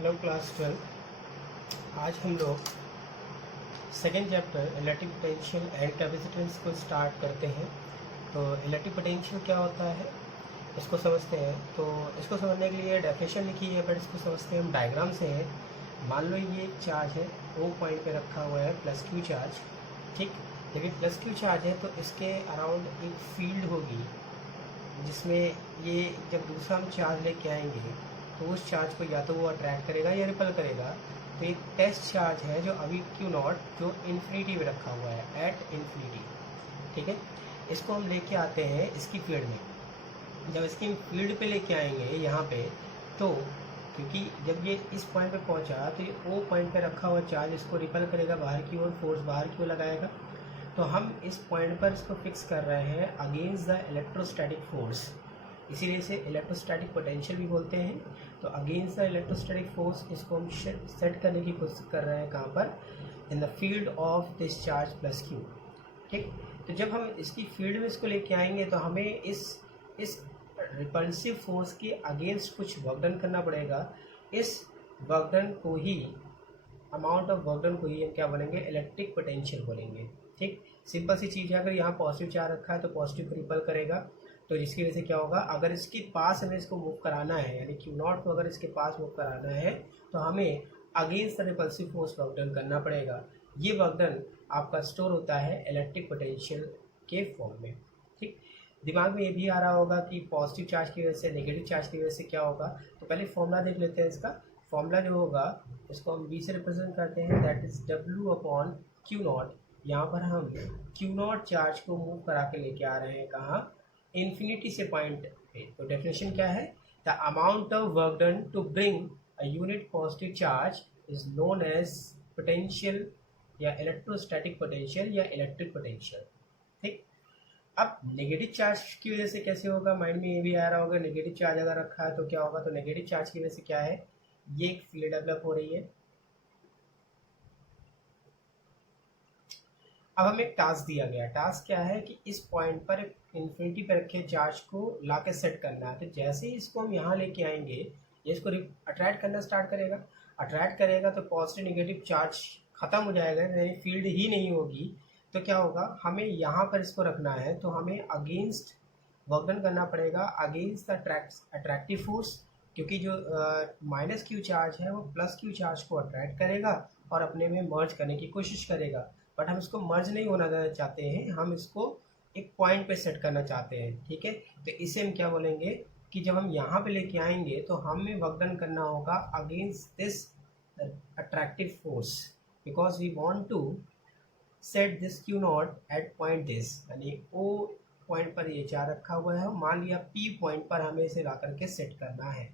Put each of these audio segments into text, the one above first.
Hello class 12। आज हम लोग second chapter electric potential and capacitance को स्टार्ट करते हैं। तो इलेक्ट्रिक पोटेंशियल क्या होता है इसको समझते हैं। तो इसको समझने के लिए डेफिनेशन लिखी है, बट इसको समझते हैं हम डायग्राम से है। मान लो ये एक चार्ज है, ओ पॉइंट पे रखा हुआ है प्लस क्यू चार्ज, ठीक। लेकिन प्लस क्यू चार्ज है तो इसके अराउंड एक फील्ड होगी जिसमें ये जब दूसरा हम चार्ज लेके आएंगे तो उस चार्ज को या तो वो अट्रैक्ट करेगा या रिपल करेगा। तो एक टेस्ट चार्ज है जो अभी क्यू नॉट जो इन्फिनिटी में रखा हुआ है, एट इन्फिनिटी, ठीक है। इसको हम लेके आते हैं इसकी फील्ड में। जब इसकी फील्ड पे लेके आएंगे यहाँ पे, तो क्योंकि जब ये इस पॉइंट पे पहुँचा तो ये ओ पॉइंट पे रखा हुआ चार्ज इसको रिपल करेगा बाहर की ओर, फोर्स बाहर की ओर लगाएगा। तो हम इस पॉइंट पर इसको फिक्स कर रहे हैं अगेंस्ट द इलेक्ट्रोस्टैटिक फोर्स, इसीलिए इसे इलेक्ट्रोस्टैटिक पोटेंशियल भी बोलते हैं। तो अगेंस्ट द इलेक्ट्रोस्टैटिक फोर्स इसको हम सेट करने की कोशिश कर रहे हैं, कहाँ पर, in the field of this charge plus Q, ठीक। तो जब हम इसकी फील्ड में इसको लेके आएंगे तो हमें इस रिपल्सिव फोर्स के अगेंस्ट कुछ वर्क डन करना पड़ेगा। इस वर्क डन को ही, अमाउंट ऑफ वर्क डन को ही हम क्या बोलेंगे, इलेक्ट्रिक पोटेंशियल बोलेंगे, ठीक। सिंपल सी चीज़ है, अगर यहाँ पॉजिटिव चार्ज रखा है तो पॉजिटिव को रिपल करेगा, तो जिसकी वजह से क्या होगा, अगर इसके पास हमें इसको मूव कराना है, यानी क्यू नॉट को अगर इसके पास मूव कराना है तो हमें against the repulsive force work done करना पड़ेगा। ये वर्क डन आपका स्टोर होता है इलेक्ट्रिक पोटेंशियल के फॉर्म में, ठीक। दिमाग में ये भी आ रहा होगा कि पॉजिटिव चार्ज की वजह से, नेगेटिव चार्ज की वजह से क्या होगा। तो पहले फॉर्मूला देख लेते हैं इसका। फॉर्मूला जो होगा इसको हम v से रिप्रेजेंट करते हैं, that is W upon Q not. यहाँ पर हम क्यू नॉट चार्ज को मूव करा के लेके आ रहे हैं कहाँ, इन्फिनिटी से पॉइंट पे। तो डेफिनेशन क्या है, the amount of work done to bring a unit positive charge is known as potential या इलेक्ट्रोस्टैटिक पोटेंशियल या इलेक्ट्रिक पोटेंशियल, ठीक। अब नेगेटिव चार्ज की वजह से कैसे होगा, माइंड में ये भी आ रहा होगा, नेगेटिव चार्ज अगर रखा है तो क्या होगा। तो नेगेटिव चार्ज की वजह से क्या है, ये एक फील्ड डेवलप हो रही है। अब हमें एक टास्क दिया गया, टास्क क्या है कि इस पॉइंट पर इन्फिनिटी पर रखे चार्ज को ला के सेट करना है। तो जैसे ही इसको हम यहाँ लेके आएंगे ये इसको अट्रैक्ट करना स्टार्ट करेगा। अट्रैक्ट करेगा तो पॉजिटिव नेगेटिव चार्ज खत्म हो जाएगा, यानी फील्ड ही नहीं होगी। तो क्या होगा, हमें यहाँ पर इसको रखना है तो हमें अगेंस्ट वर्क डन करना पड़ेगा, अगेंस्ट द अट्रैक्टिव फोर्स, क्योंकि जो माइनस क्यू चार्ज है वो प्लस क्यू चार्ज को अट्रैक्ट करेगा और अपने में मर्ज करने की कोशिश करेगा। बट हम इसको मर्ज नहीं होना देना चाहते हैं, हम इसको एक पॉइंट पे सेट करना चाहते हैं, ठीक है। तो इसे हम क्या बोलेंगे कि जब हम यहाँ पे लेके आएंगे तो हमें वर्क डन करना होगा against this attractive force, because we want to set this Q naught at point this, यानी ओ पॉइंट पर ये चार्ज रखा हुआ है, मान लिया पी पॉइंट पर हमें इसे ला करके सेट करना है,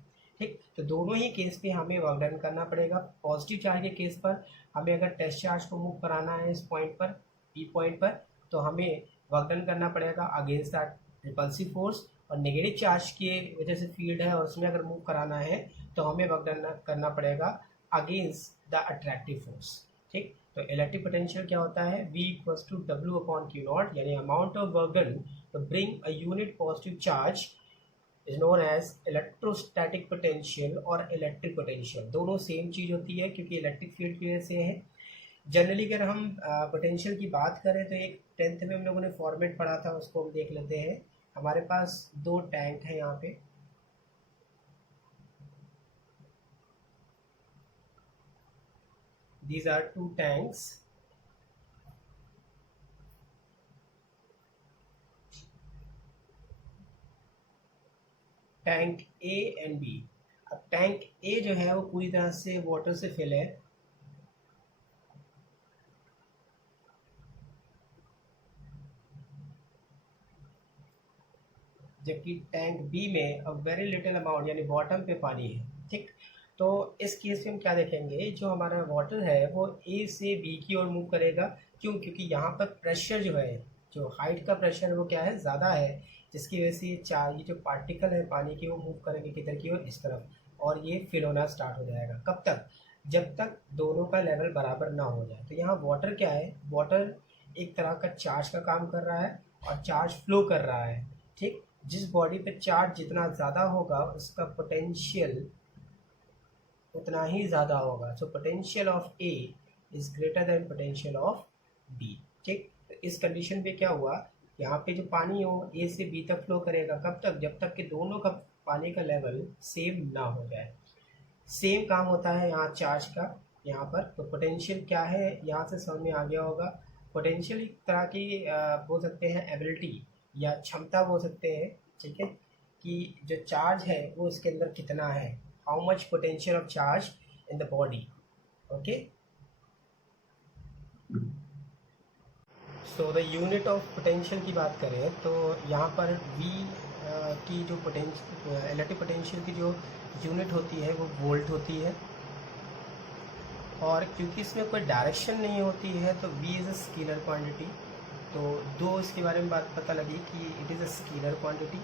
ठीक। तो दोनों ही केस पे हमें वर्क डन करना पड़ेगा। पॉजिटिव चार्ज के केस पर हमें अगर टेस्ट चार्ज को मूव कराना है इस पॉइंट पर, पी पॉइंट पर, तो हमें वर्क डन करना पड़ेगा अगेंस्ट दैट रिपल्सिव फोर्स। और नेगेटिव चार्ज की वजह से फील्ड है और उसमें अगर मूव कराना है तो हमें वर्क डन करना पड़ेगा अगेंस्ट द अट्रैक्टिव फोर्स, ठीक। तो इलेक्ट्रिक पोटेंशियल क्या होता है, V equals to W upon Q naught, यानी amount of work done to bring a unit positive charge is known as electrostatic potential और इलेक्ट्रिक पोटेंशियल। दोनों सेम चीज़ होती है क्योंकि इलेक्ट्रिक फील्ड की वजह से है। जनरली अगर हम पोटेंशियल की बात करें तो एक 10th में हम लोगों ने फॉर्मेट पढ़ा था, उसको हम देख लेते हैं। हमारे पास दो टैंक है यहाँ पे, these are two tanks, tank A and B. अब टैंक ए जो है वो पूरी तरह से वाटर से फिल है, जबकि टैंक बी में अ वेरी लिटिल अमाउंट, यानी बॉटम पे पानी है, ठीक। तो इस केस में हम क्या देखेंगे, जो हमारा वाटर है वो ए से बी की ओर मूव करेगा। क्यों, क्योंकि यहाँ पर प्रेशर जो है, जो हाइट का प्रेशर है वो क्या है, ज़्यादा है, जिसकी वजह से ये जो पार्टिकल है पानी के वो मूव करेंगे किधर की ओर, इस तरफ, और ये फिल होना स्टार्ट हो जाएगा। कब तक, जब तक दोनों का लेवल बराबर ना हो जाए। तो यहाँ वाटर क्या है, वाटर एक तरह का चार्ज का काम कर रहा है और चार्ज फ्लो कर रहा है, ठीक। जिस बॉडी पे चार्ज जितना ज़्यादा होगा उसका पोटेंशियल उतना ही ज़्यादा होगा। So potential of A is greater than potential of B. ठीक, तो इस कंडीशन पे क्या हुआ, यहाँ पे जो पानी हो ए से बी तक फ्लो करेगा, कब तक, जब तक कि दोनों का पानी का लेवल सेम ना हो जाए। सेम काम होता है यहाँ चार्ज का यहाँ पर। तो पोटेंशियल क्या है यहाँ से समझ में आ गया होगा। पोटेंशियल एक तरह की बोल सकते हैं एबिलिटी या क्षमता बोल सकते हैं, ठीक है, कि जो चार्ज है वो इसके अंदर कितना है, how much potential of charge in the body. Okay, so the unit of potential की बात करें तो यहाँ पर V की जो पोटेंशियल इलेक्ट्रिक पोटेंशियल की जो यूनिट होती है वो वोल्ट होती है। और क्योंकि इसमें कोई डायरेक्शन नहीं होती है तो V is a scalar quantity. तो दो इसके बारे में बात पता लगी कि it is a scalar quantity.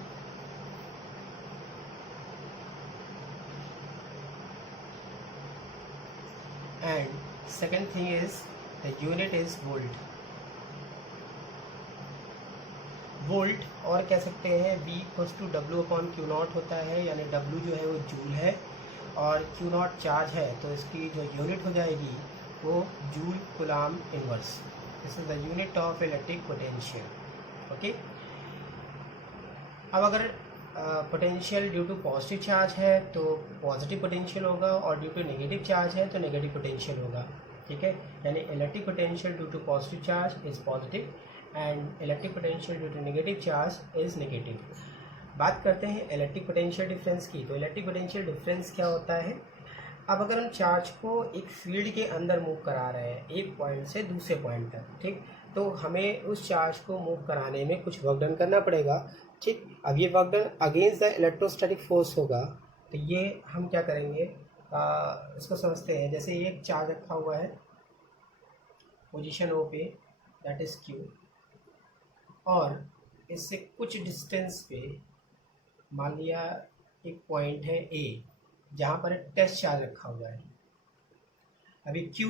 And second thing is the unit is volt. Volt और कह सकते हैं V इक्वल्स टू W/Q0 होता है, यानी W जो है वो जूल है और Q0 चार्ज है, तो इसकी जो यूनिट हो जाएगी वो joule coulomb inverse. This is the unit of electric potential. Okay, अब अगर potential due to positive charge है तो पॉजिटिव पोटेंशियल होगा और ड्यू टू नेगेटिव चार्ज है तो नेगेटिव पोटेंशियल होगा। ठीक है, यानी electric potential due to positive charge is positive and electric potential due to negative charge is negative. बात करते हैं इलेक्ट्रिक पोटेंशियल डिफरेंस की। तो इलेक्ट्रिक पोटेंशियल डिफरेंस क्या होता है, अब अगर हम चार्ज को एक फील्ड के अंदर मूव करा रहे हैं एक पॉइंट से दूसरे पॉइंट तक, ठीक, तो हमें उस चार्ज को मूव कराने में कुछ वर्क डन करना पड़ेगा। ठीक, अब ये work done against the electrostatic force होगा। तो ये हम क्या करेंगे, इसको समझते हैं। जैसे एक चार्ज रखा हुआ है पोजीशन ओ पे, दैट इज क्यू, और इससे कुछ डिस्टेंस पे मान लिया एक पॉइंट है ए जहाँ पर एक टेस्ट चार्ज रखा हुआ है। अभी Q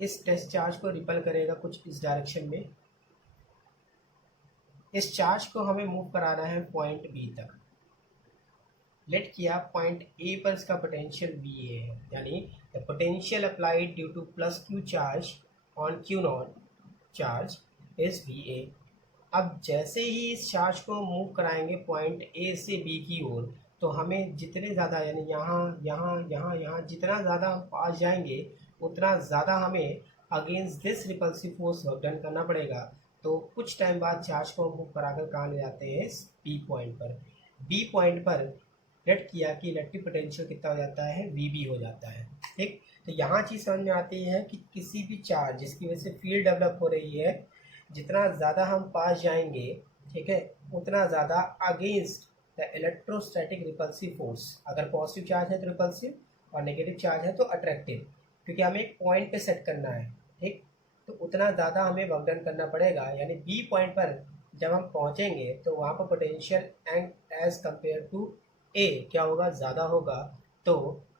इस टेस्ट चार्ज को रिपल करेगा कुछ इस डायरेक्शन में। इस चार्ज को हमें मूव कराना है पॉइंट B तक। लेट किया पॉइंट A पर इसका पोटेंशियल VA है, यानी the potential applied due to plus Q charge on Q0 charge is VA। अब जैसे ही इस चार्ज को मूव कराएंगे पॉइंट A से B की ओर, तो हमें जितने ज़्यादा, यानी यहाँ जितना ज़्यादा हम पास जाएंगे उतना ज़्यादा हमें against this repulsive force work done करना पड़ेगा। तो कुछ टाइम बाद चार्ज को मूव कराकर कहाँ ले जाते हैं, इस B पॉइंट पर। B पॉइंट पर रेड किया कि इलेक्ट्रिक पोटेंशियल कितना हो जाता है, VB हो जाता है। ठीक, तो यहाँ चीज़ समझ में आती है कि किसी भी चार्ज जिसकी वजह से फील्ड डेवलप हो रही है, जितना ज़्यादा हम पास जाएंगे, ठीक है, उतना ज़्यादा against the electrostatic repulsive force. अगर पॉजिटिव चार्ज है तो रिपल्सिव और नेगेटिव चार्ज है तो अट्रैक्टिव, क्योंकि हमें एक पॉइंट पे सेट करना है। ठीक, तो उतना ज़्यादा हमें वर्क डन करना पड़ेगा। यानी B पॉइंट पर जब हम पहुँचेंगे तो वहाँ पर potential and as compare to A क्या होगा, ज़्यादा होगा। तो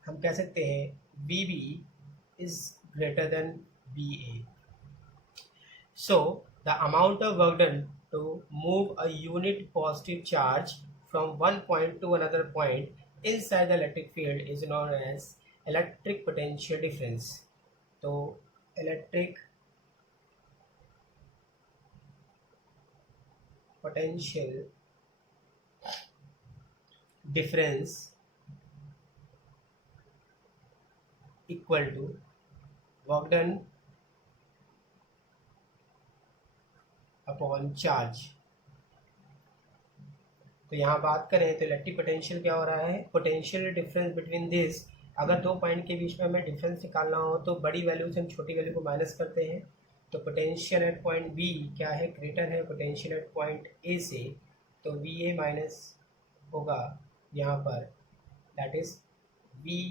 हम कह सकते हैं VB is greater then VA। So the amount of work done to move a unit positive charge from one point to another point inside the electric field is known as electric potential difference. तो electric potential difference equal to work done upon charge. तो यहाँ बात करें तो electric potential क्या हो रहा है, पोटेंशियल डिफरेंस बिटवीन दिस। अगर दो पॉइंट के बीच में हमें डिफरेंस निकालना हो तो बड़ी वैल्यू से हम छोटी वैल्यू को माइनस करते हैं। तो पोटेंशियल एट पॉइंट बी क्या है, ग्रेटर है पोटेंशियल एट पॉइंट ए से, तो वी ए माइनस होगा यहाँ पर, that is V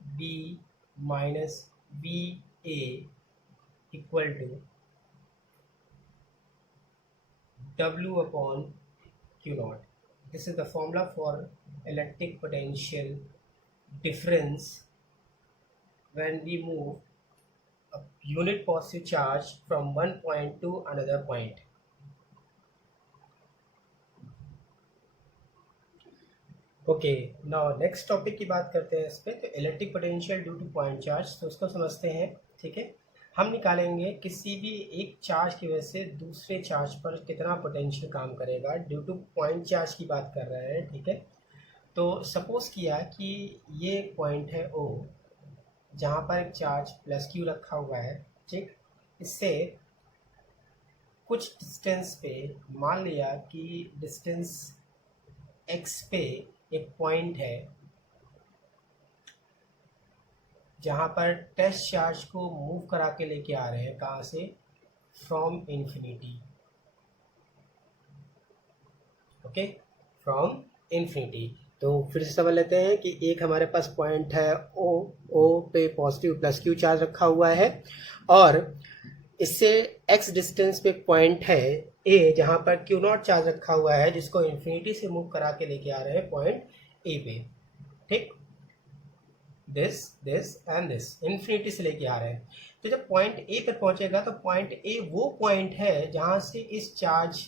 B minus V A equal to W upon Q0. This is the formula for electric potential difference when we move a unit positive charge from one point to another point. Okay, now next topic की बात करते हैं इस पे। तो electric potential due to point charge, तो उसको समझते हैं। ठीक है, हम निकालेंगे किसी भी एक चार्ज की वजह से दूसरे चार्ज पर कितना पोटेंशियल काम करेगा, ड्यू टू पॉइंट चार्ज की बात कर रहे हैं। ठीक है, तो सपोज किया कि ये पॉइंट है ओ, जहाँ पर एक चार्ज प्लस क्यू रखा हुआ है। ठीक, इससे कुछ डिस्टेंस पे, मान लिया कि डिस्टेंस एक्स पे एक पॉइंट है जहाँ पर टेस्ट चार्ज को मूव करा के लेके आ रहे हैं, कहाँ से, from infinity. Okay, from infinity. तो फिर से समझ लेते हैं कि एक हमारे पास पॉइंट है ओ, ओ पे पॉजिटिव प्लस क्यू चार्ज रखा हुआ है, और इससे एक्स डिस्टेंस पे पॉइंट है ए, जहाँ पर क्यू नॉट चार्ज रखा हुआ है, जिसको इन्फिनिटी से मूव करा के लेके आ रहे हैं पॉइंट ए पे। ठीक, this this and this infinity से लेके आ रहे हैं। तो जब पॉइंट ए पर पहुंचेगा तो पॉइंट ए वो पॉइंट है जहां से इस चार्ज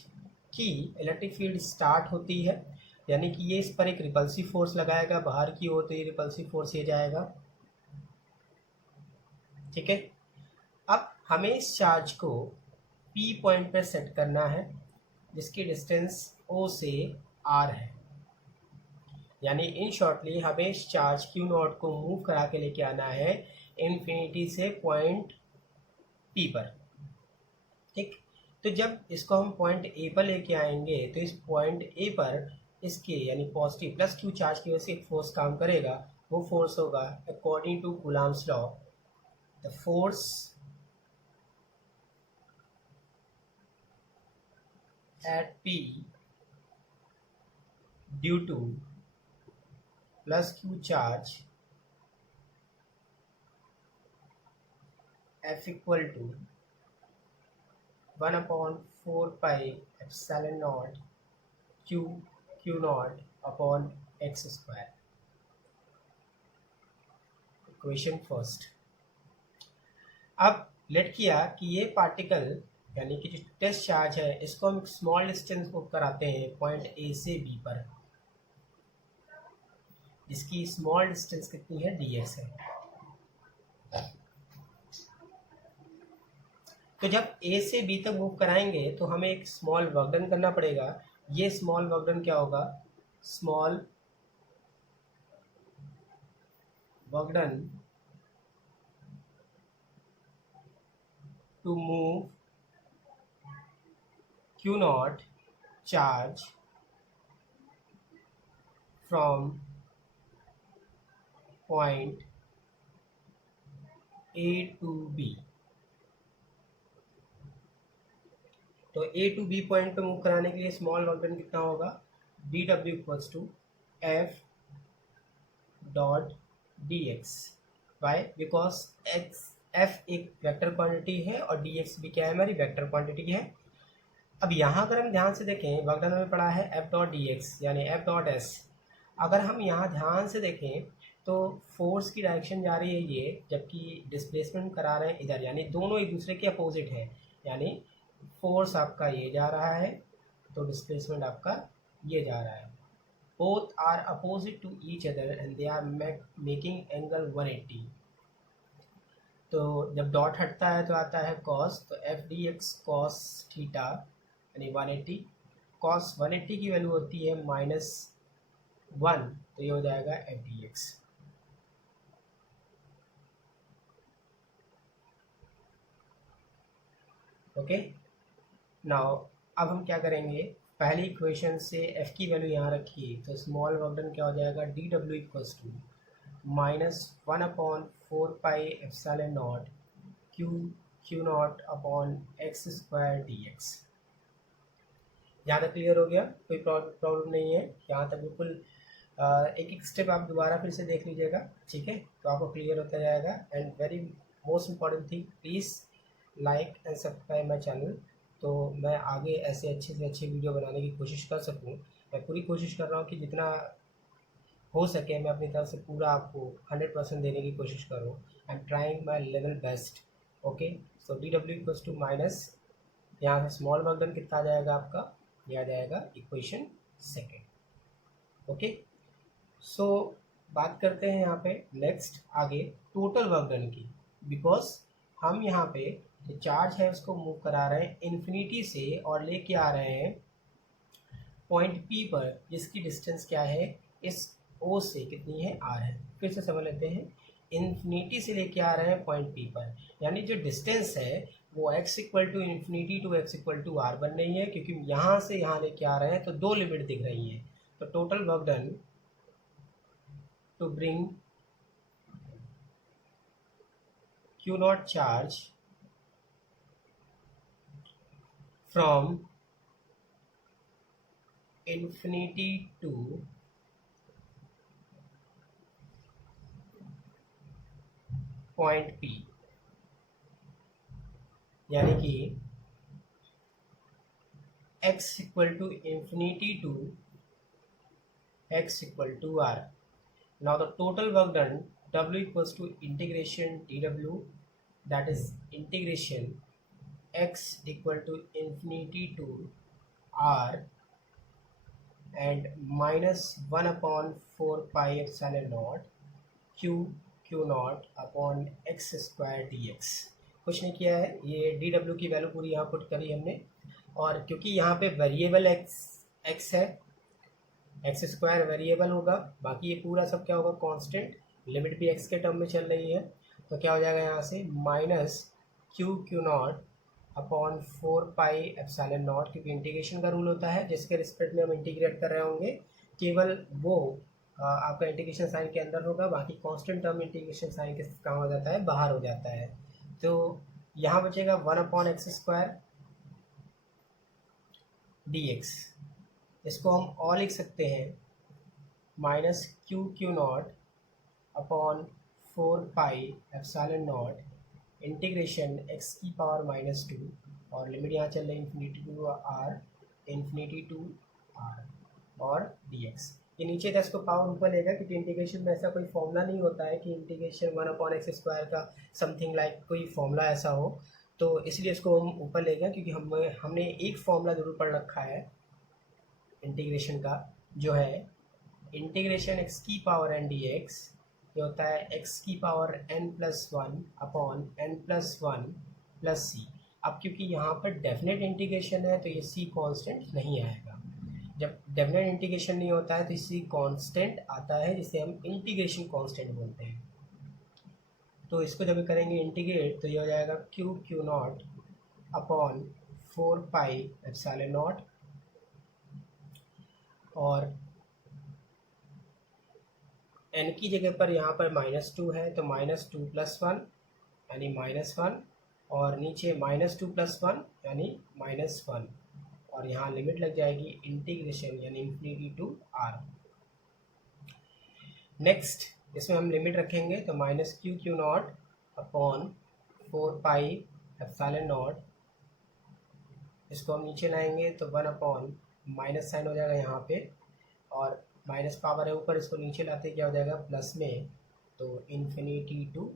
की इलेक्ट्रिक फील्ड स्टार्ट होती है, यानी कि ये इस पर एक रिपल्सिव फोर्स लगाएगा, बाहर की ओर, तो ये रिपल्सिव फोर्स ये जाएगा। ठीक है, अब हमें इस चार्ज को पी पॉइंट पर सेट करना है, जिसकी डिस्टेंस ओ से आर है। यानी इन शॉर्टली हमें इस चार्ज क्यू नॉट को मूव करा के लेके आना है इन्फिनिटी से पॉइंट पी पर। ठीक, तो जब इसको हम पॉइंट ए पर लेके आएंगे तो इस पॉइंट ए पर इसके यानी पॉजिटिव प्लस क्यू चार्ज की वजह से एक फोर्स काम करेगा। वो फोर्स होगा according to Coulomb's law, the force at P due to plus Q charge F equal to 1/4 pi epsilon naught Q naught upon x square. Equation first. अब let किया कि ये पार्टिकल यानी कि जो टेस्ट चार्ज है, इसको हम स्मॉल डिस्टेंस मूव कराते हैं पॉइंट ए से बी पर, जिसकी स्मॉल डिस्टेंस कितनी है, dx है। तो जब ए से बी तक मूव कराएंगे तो हमें एक स्मॉल वर्क डन करना पड़ेगा। ये स्मॉल वर्क डन क्या होगा, small work done to move Q naught charge from point A to B. तो ए टू बी पॉइंट पे मूव कराने के लिए स्मॉल वर्क डन कितना होगा, d W equals to F dot d x. Why, because x F एक vector quantity है और डी एक्स भी क्या है, हमारी वेक्टर क्वांटिटी है। अब यहाँ अगर हम ध्यान से देखें, वर्क डन में पड़ा है एफ डॉट डी एक्स यानी एफ डॉट एस। अगर हम यहाँ ध्यान से देखें तो फोर्स की डायरेक्शन जा रही है ये, जबकि डिस्प्लेसमेंट करा रहे हैं इधर, यानी दोनों एक दूसरे के अपोजिट है। यानी फोर्स आपका ये जा रहा है तो डिस्प्लेसमेंट आपका ये जा रहा है। Both are opposite to each other and they are making angle 180। तो जब डॉट हटता है तो आता है कॉस, तो F D x cos theta यानी 180। कॉस 180 की वैल्यू होती है -1, तो ये हो जाएगा F D x. Okay, now अब हम क्या करेंगे, पहली इक्वेशन से f की वैल्यू यहाँ रखिए, तो स्मॉल वर्क डन क्या हो जाएगा, d W equals to -1/4 pi epsilon naught Q naught upon x square d x. यहाँ तक क्लियर हो गया, कोई प्रॉब्लम नहीं है यहाँ तक, बिल्कुल एक एक स्टेप आप दोबारा फिर से देख लीजिएगा। ठीक है, तो आपको क्लियर होता जाएगा। And very most important thing, please like and subscribe my channel, तो मैं आगे ऐसे अच्छे से अच्छे वीडियो बनाने की कोशिश कर सकूं। मैं पूरी कोशिश कर रहा हूं कि जितना हो सके मैं अपनी तरफ से पूरा आपको 100% देने की कोशिश करूं। I am trying my level best. Okay, so d W equals to minus, यहाँ से स्मॉल वर्क डन कितना आ जाएगा आपका, यह आ जाएगा इक्वेशन सेकेंड। ओके, सो बात करते हैं यहाँ पे नेक्स्ट आगे टोटल वर्क डन की, बिकॉज हम यहाँ पे जो चार्ज है उसको मूव करा रहे हैं इन्फिनिटी से और लेके आ रहे हैं पॉइंट पी पर, जिसकी डिस्टेंस क्या है इस ओ से, कितनी है आर है। फिर से समझ लेते हैं, इन्फिनिटी से लेके आ रहे हैं पॉइंट पी पर, यानी जो डिस्टेंस है वो x equal to infinity to x equal to R बन रही है, क्योंकि यहाँ से यहाँ लेके आ रहे हैं तो दो लिमिट दिख रही हैं। तो total work done to bring Q naught charge from infinity to point P, यानी कि x equal to infinity to x equal to r. Now the total work done W equals to integration dW, that is integration x equal to infinity to r and minus 1 upon 4 pi epsilon naught q naught upon x square dx. कुछ नहीं किया है, ये dw की value पूरी यहाँ put करी हमने, और क्योंकि यहाँ पे वेरिएबल x है, एक्स स्क्वायर वेरिएबल होगा, बाकी ये पूरा सब क्या होगा कांस्टेंट, लिमिट भी x के टर्म में चल रही है, तो क्या हो जाएगा यहाँ से minus Q naught upon 4 pi epsilon not, क्योंकि इंटीग्रेशन का रूल होता है जिसके रिस्पेक्ट में हम इंटीग्रेट कर रहे होंगे, केवल वो आपका इंटीग्रेशन साइन के अंदर होगा, बाकी कांस्टेंट टर्म इंटीग्रेशन साइन के कहाँ हो जाता है, बाहर हो जाता है। तो यहाँ बचेगा 1 upon x square d x, इसको हम और लिख सकते हैं minus Q naught upon 4 pi epsilon not integration x की पावर माइनस 2, और लिमिट यहाँ चल रही है इन्फिनिटी टू आर और डी एक्स। ये नीचे 10 को पावर ऊपर लेगा, क्योंकि इंटीग्रेशन में ऐसा कोई फॉर्मूला नहीं होता है कि इंटीग्रेशन 1 अपॉन एक्स स्क्वायर का समथिंग लाइक कोई फॉर्मूला ऐसा हो, तो इसलिए इसको हम ऊपर ले गए, क्योंकि हमने एक फॉर्मूला जरूर पढ़ रखा है इंटीग्रेशन का, जो है इंटीग्रेशन एक्स की पावर एन डी एक्स, ये होता है एक्स की power n plus one upon n plus one plus c. अब क्योंकि यहाँ पर डेफिनेट इंटीग्रेशन है तो ये सी कांस्टेंट नहीं आएगा, जब डेफिनेट इंटीग्रेशन नहीं होता है तो सी कांस्टेंट आता है, जिसे हम इंटीग्रेशन कांस्टेंट बोलते हैं। तो इसको जब करेंगे इंटीग्रेट तो ये हो जाएगा Q naught upon 4 pi epsilon not, और n की जगह पर यहाँ पर -2 है तो -2 प्लस 1 यानी -1, और नीचे -2 प्लस 1 यानी -1, और यहाँ लिमिट लग जाएगी इंटीग्रेशन यानी इन्फिनिटी टू r। नेक्स्ट इसमें हम लिमिट रखेंगे तो minus Q naught upon 4 pi epsilon not, इसको हम नीचे लाएंगे तो 1 अपॉन माइनस साइन हो जाएगा यहाँ पे, और माइनस पावर है ऊपर, इसको नीचे लाते क्या हो जाएगा प्लस में, तो इन्फिनिटी टू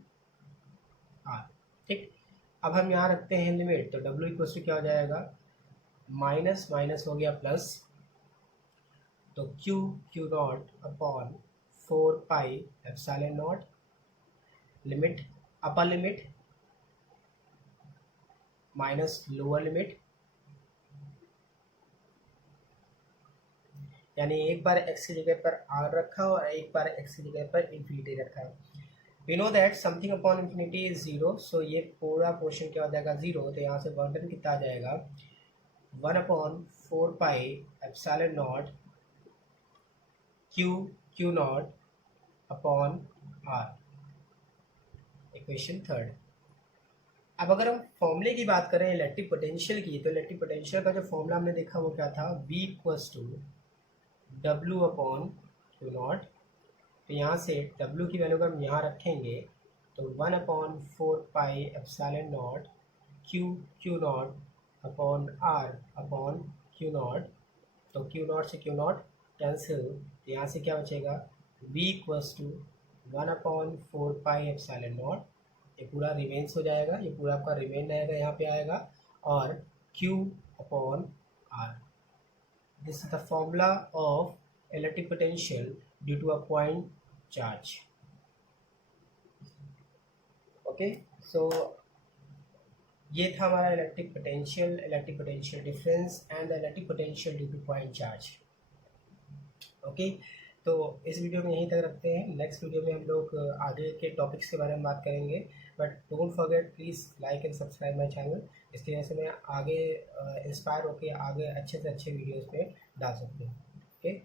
आर। ठीक, अब हम यहाँ रखते हैं लिमिट, तो डब्ल्यू इक्वल टू क्या हो जाएगा, माइनस माइनस हो गया प्लस, तो Q naught upon 4 pi epsilon not, limit upper limit minus lower limit, यानी एक बार x की जगह पर r रखा और एक बार x की जगह पर इन्फिनिटी रखा। We know that something upon infinity is zero, so ये पूरा पोर्शन क्या हो जाएगा जीरो, तो यहाँ से वर्क डन कितना आ जाएगा 1 upon 4 pi epsilon naught Q naught upon r। Equation third. अब अगर हम फॉर्मूले की बात करें इलेक्ट्रिक पोटेंशियल की, तो इलेक्ट्रिक पोटेंशियल का जो फॉर्मूला हमने देखा वो क्या था, v equals to W upon Q naught. तो यहाँ से W की वैल्यू अगर हम यहाँ रखेंगे तो 1 upon 4 pi epsilon naught Q naught upon R upon Q naught, तो क्यू नॉट से क्यू नॉट कैंसिल, तो यहाँ से क्या बचेगा V equals to 1 upon 4 pi epsilon naught, ये पूरा रिमेन्स हो जाएगा, ये पूरा आपका रिमेन रहेगा यहाँ पे आएगा, और Q upon R। This is the formula of electric potential due to a point charge. Okay, so ये था हमारा electric potential difference and electric potential due to point charge. Okay, तो इस वीडियो में यहीं तक रखते हैं. नेक्स्ट वीडियो में हम लोग आगे के टॉपिक्स के बारे में बात करेंगे. But don't forget, please like and subscribe my channel. इसकी वजह से मैं आगे इंस्पायर होकर आगे अच्छे से अच्छे वीडियोस पे डाल सकती हूँ. ओके.